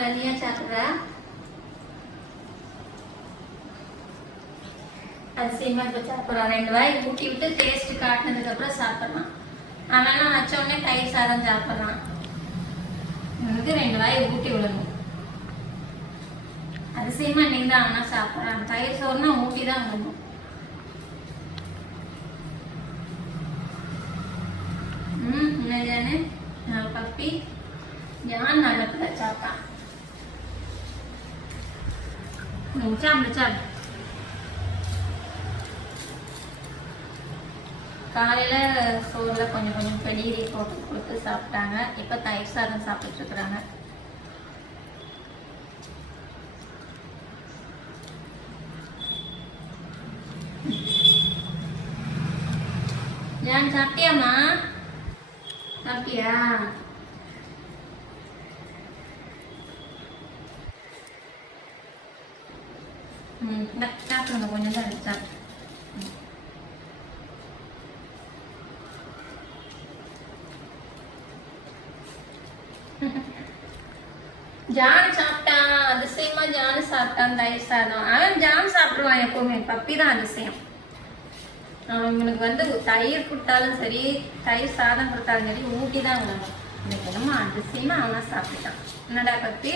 சாப்பிட்ற நீயா அது அதிசயமா இப்ப சாப்பிட்றான் ரெண்டு வாய் ஊட்டி விட்டு டேஸ்ட் காட்டினதுக்கு அப்புறம் சாப்பிட்றான் அவன்லாம் வச்ச உடனே தயிர் சாதம் சாப்பிட்றான் இவனுக்கு ரெண்டு வாய் ஊட்டி விடணும். அதிசயமா இன்னைக்கு தான் அவனா சாப்பிட்றான் தயிர் சோறுனா ஊட்டி தான் விடணும். ம் என்ன பப்பி. ஜான் நல்ல சாப்பிட்டான் ம், சாப்பிடு சாப்பிடு காலையில் சோறில் கொஞ்சம் கொஞ்சம் பெடிகிரி போட்டு கொடுத்து சாப்பிட்டாங்க இப்போ தயிர் சாதம் சாப்பிட்டுருக்குறாங்க ஏன் சாப்பிட்டியாம்மா சாப்பிட்டியா ம் இந்தா, சாப்பிடுங்க கொஞ்சம் தான் ஜான் சாப்பிட்டான் அதிசயமா ஜான் சாப்பிட்டான் தயிர் சாதம் அவன் ஜான் சாப்பிடுவான் எப்பவுமே பப்பி தான் அதிசயம் அவன் இவனுக்கு வந்து தயிர் கொடுத்தாலும் சரி தயிர் சாதம் கொடுத்தாலும் சரி ஊட்டி தான் விடணும் இன்னைக்கு என்னமோ அதிசயமா அவனா சாப்பிட்டான் என்னடா பப்பி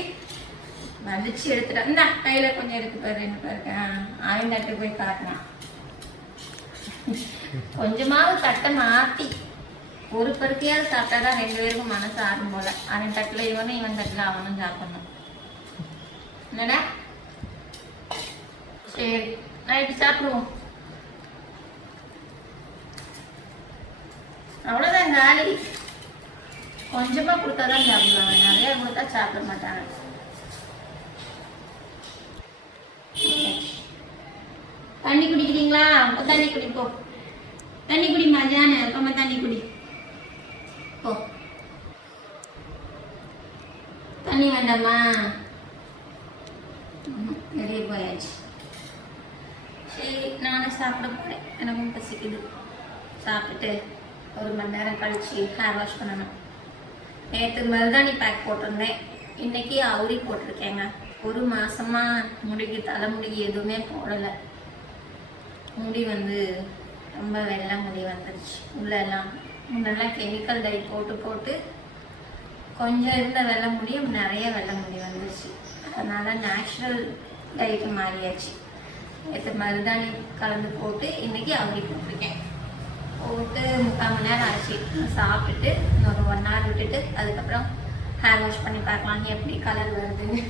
வலிச்சு எடுத்துட்டான் இந்த கையில கொஞ்சம் இருக்கு பாரு என்ன பாருங்க அவன் தட்டு போய் காட்டினான் கொஞ்சமாவது தட்டை மாத்தி. ஒரு பருக்கையாவது சாப்பிட்டாதான் ரெண்டு பேருக்கும் மனசு ஆகும் போல. அவன் தட்டுல இவனும் இவன் தட்டுல அவனும் சாப்பிடணும். என்னடா? சரி நைட்டு சாப்பிடுவோம். அவ்வளோதான் காலி கொஞ்சமா கொடுத்தாதான் சாப்பிடுவாங்க நிறைய கொடுத்தா சாப்பிட மாட்டாங்க தண்ணி குடி போ. தண்ணி குடி மஜான அப்பமா தண்ணி குடி. போ. தண்ணி வேண்டாமா நிறைய போயாச்சு. சரி நானும் சாப்பிட போறேன். எனக்கும் பசிக்குது. சாப்பிட்டுட்டு ஒரு மணி நேரம் கழிச்சு ஹேர் வாஷ் பண்ணணும். நேற்று மருதாணி பேக் போட்டிருந்தேன். இன்னைக்கு அவுரி போட்டிருக்கேங்க. ஒரு மாசமா முடிக்கு தலைமுடிக்கு எதுவுமே போடலை. முடி வந்து ரொம்ப வெள்ளை முடி வந்துருச்சு. உள்ளெல்லாம் முன்னெல்லாம் கெமிக்கல் டை போட்டு போட்டு கொஞ்சம் இருந்த வெள்ளை முடியும் நிறைய வெள்ளை முடி வந்துருச்சு. அதனால் நேச்சுரல் டைக்கு மாறியாச்சு. நேற்று மருதாணி கலந்து போட்டு இன்னைக்கு அவரி போட்டிருக்கேன். போட்டு முக்கால் மணி நேரம் ஆச்சு சாப்பிட்டுட்டு இன்னொரு ஒன் ஹவர் விட்டுட்டு அதுக்கப்புறம் ஹேர் வாஷ் பண்ணி பார்க்கலாம் எப்படி கலர் வருதுன்னு.